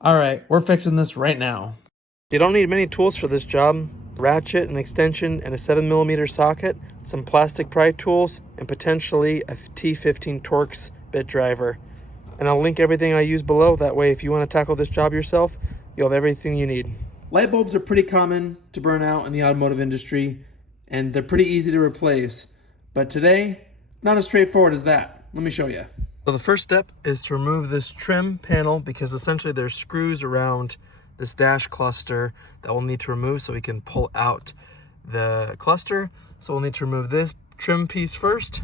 All right, we're fixing this right now. You don't need many tools for this job. Ratchet, an extension, and a 7mm socket, some plastic pry tools, and potentially a T15 Torx bit driver. And I'll link everything I use below. That way, if you want to tackle this job yourself, you'll have everything you need. Light bulbs are pretty common to burn out in the automotive industry, and they're pretty easy to replace. But today, not as straightforward as that. Let me show you. So the first step is to remove this trim panel, because essentially there's screws around this dash cluster that we'll need to remove so we can pull out the cluster. So we'll need to remove this trim piece first.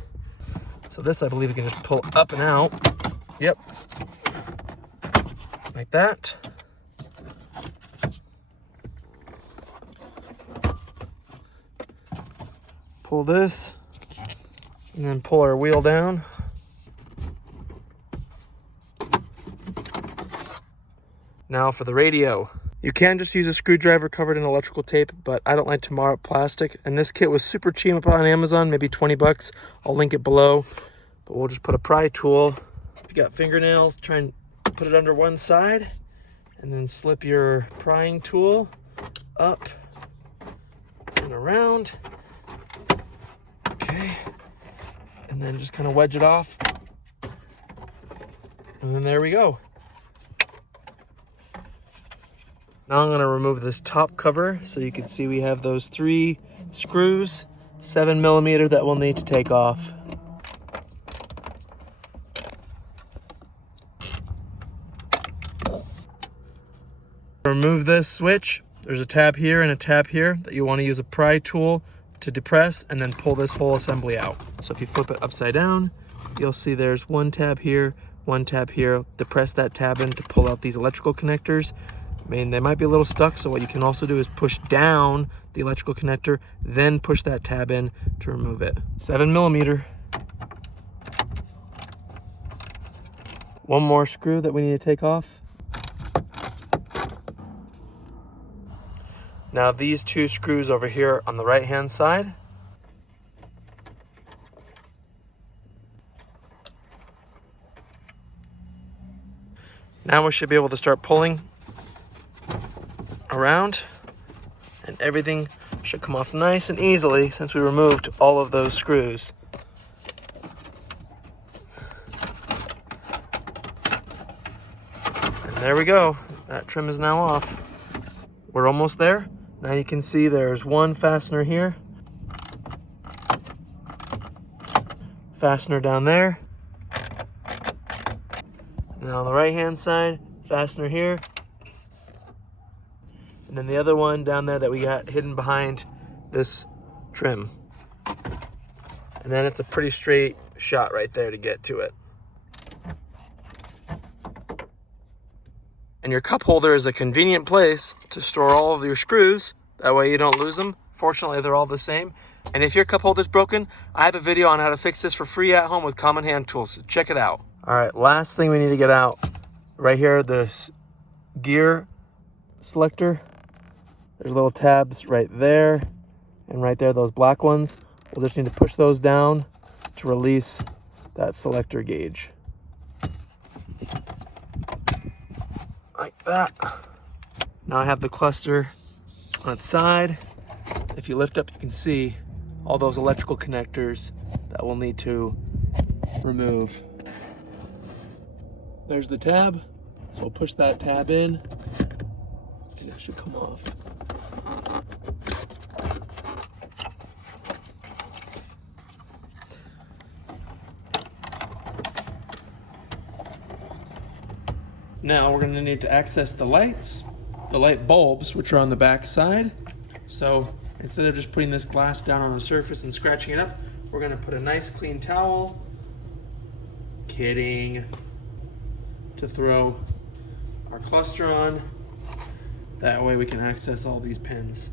So this, I believe, we can just pull up and out. Yep. Like that. Pull this, and then pull our wheel down. Now for the radio. You can just use a screwdriver covered in electrical tape, but I don't like to mar up plastic. And this kit was super cheap on Amazon, maybe 20 bucks. I'll link it below. But we'll just put a pry tool. If you got fingernails, try and put it under one side, and then slip your prying tool up and around. Okay. And then just kind of wedge it off. And then there we go. Now I'm going to remove this top cover so you can see we have those 3 screws, 7mm, that we'll need to take off. Remove this switch. There's a tab here and a tab here that you want to use a pry tool to depress and then pull this whole assembly out. So if you flip it upside down, you'll see there's one tab here, one tab here. Depress that tab in to pull out these electrical connectors. I mean, they might be a little stuck, so what you can also do is push down the electrical connector, then push that tab in to remove it. 7mm. One more screw that we need to take off. Now these 2 screws over here on the right-hand side. Now we should be able to start pulling around, and everything should come off nice and easily since we removed all of those screws. And there we go. That trim is now off. We're almost there. Now you can see there's one fastener here, fastener down there, and on the right hand side, fastener here, and then the other one down there that we got hidden behind this trim. And then it's a pretty straight shot right there to get to it. And your cup holder is a convenient place to store all of your screws. That way you don't lose them. Fortunately, they're all the same. And if your cup holder's broken, I have a video on how to fix this for free at home with common hand tools. So check it out. All right, last thing we need to get out. Right here, this gear selector. There's little tabs right there and right there, those black ones. We'll just need to push those down to release that selector gauge. Like that. Now I have the cluster on its side. If you lift up, you can see all those electrical connectors that we'll need to remove. There's the tab. So we'll push that tab in and it should come off. Now we're going to need to access the lights, the light bulbs, which are on the back side. So instead of just putting this glass down on the surface and scratching it up, we're going to put a nice clean towel, kidding, to throw our cluster on. That way we can access all these pins.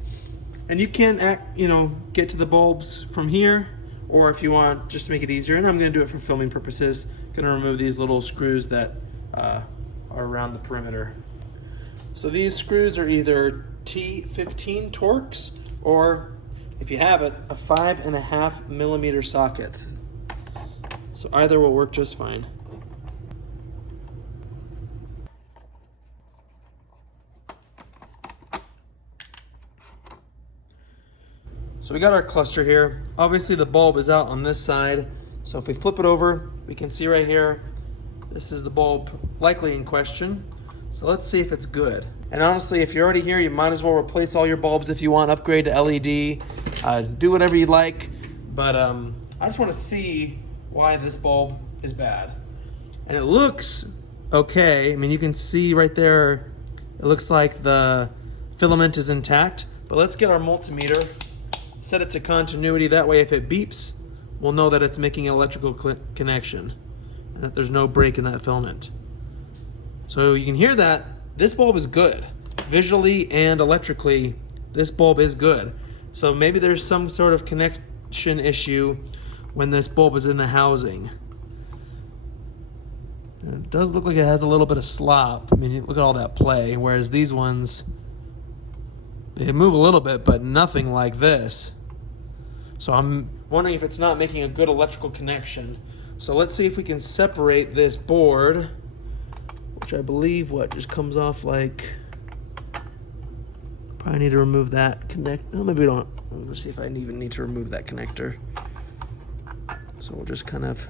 And you can get to the bulbs from here, or if you want, just to make it easier, and I'm going to do it for filming purposes, going to remove these little screws that are around the perimeter. So these screws are either T15 Torx, or if you have it, a 5.5mm socket. So either will work just fine. So we got our cluster here. Obviously the bulb is out on this side. So if we flip it over, we can see right here, this is the bulb likely in question. So let's see if it's good. And honestly, if you're already here, you might as well replace all your bulbs if you want, upgrade to LED, do whatever you like. But I just want to see why this bulb is bad. And it looks okay. I mean, you can see right there, it looks like the filament is intact. But let's get our multimeter, set it to continuity. That way, if it beeps, we'll know that it's making an electrical connection and that there's no break in that filament. So you can hear that this bulb is good. Visually and electrically, this bulb is good. So maybe there's some sort of connection issue when this bulb is in the housing. And it does look like it has a little bit of slop. I mean, look at all that play, whereas these ones, they move a little bit, but nothing like this. So I'm wondering if it's not making a good electrical connection. So let's see if we can separate this board, which I believe just comes off like, probably need to remove that no, maybe we don't. I'm gonna see if I even need to remove that connector. So we'll just kind of,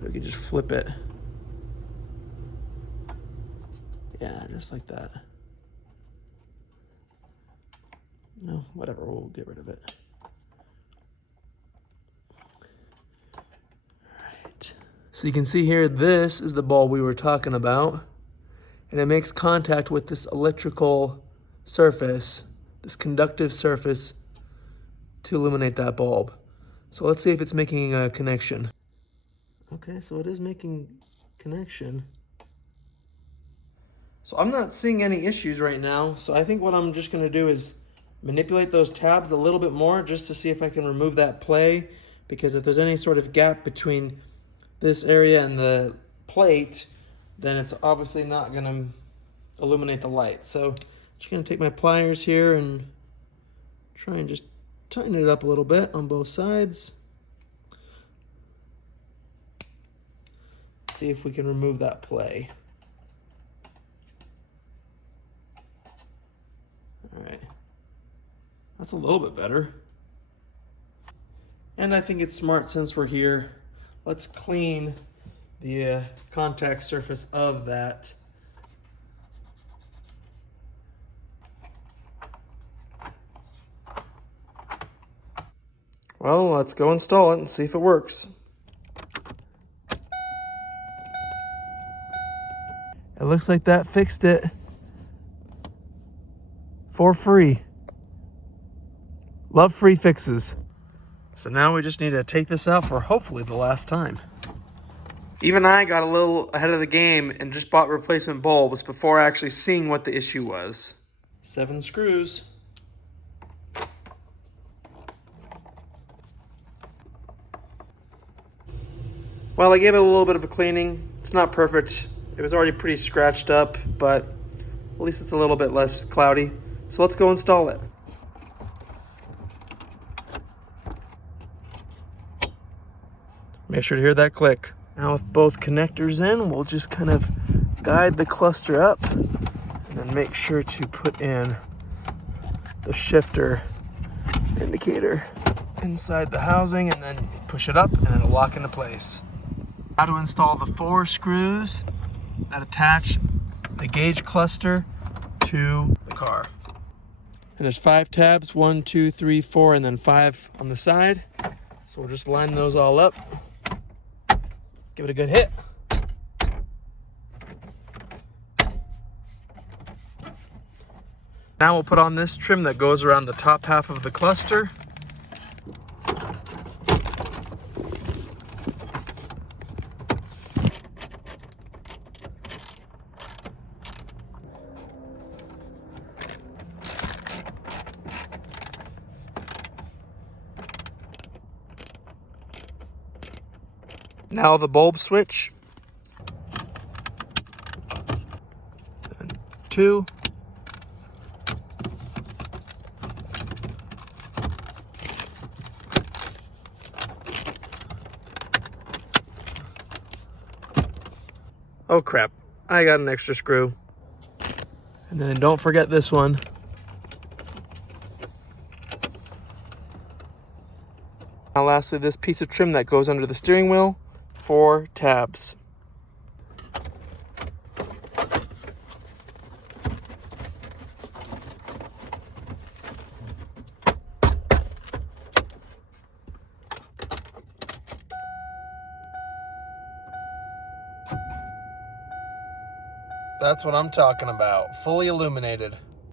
we can just flip it. Yeah, just like that. No, whatever, we'll get rid of it. Alright. So you can see here, this is the bulb we were talking about. And it makes contact with this electrical surface, this conductive surface, to illuminate that bulb. So let's see if it's making a connection. Okay, so it is making connection. So I'm not seeing any issues right now. So I think what I'm just gonna do is manipulate those tabs a little bit more just to see if I can remove that play, because if there's any sort of gap between this area and the plate, then it's obviously not gonna illuminate the light. So I'm just gonna take my pliers here and try and just tighten it up a little bit on both sides. See if we can remove that play. All right, that's a little bit better. And I think it's smart, since we're here, let's clean the contact surface of that. Well, let's go install it and see if it works. It looks like that fixed it for free. Love free fixes. So now we just need to take this out for hopefully the last time. Even I got a little ahead of the game and just bought replacement bulbs before actually seeing what the issue was. 7 screws. Well, I gave it a little bit of a cleaning. It's not perfect. It was already pretty scratched up, but at least it's a little bit less cloudy. So let's go install it. Make sure to hear that click. Now with both connectors in, we'll just kind of guide the cluster up and then make sure to put in the shifter indicator inside the housing, and then push it up and it'll lock into place. How to install the 4 screws that attach the gauge cluster to the car. And there's 5 tabs, 1, 2, 3, 4, and then 5 on the side. So we'll just line those all up. Give it a good hit. Now we'll put on this trim that goes around the top half of the cluster. Now the bulb switch. And 2. Oh crap, I got an extra screw. And then don't forget this one. Now lastly, this piece of trim that goes under the steering wheel, 4 tabs. That's what I'm talking about, fully illuminated.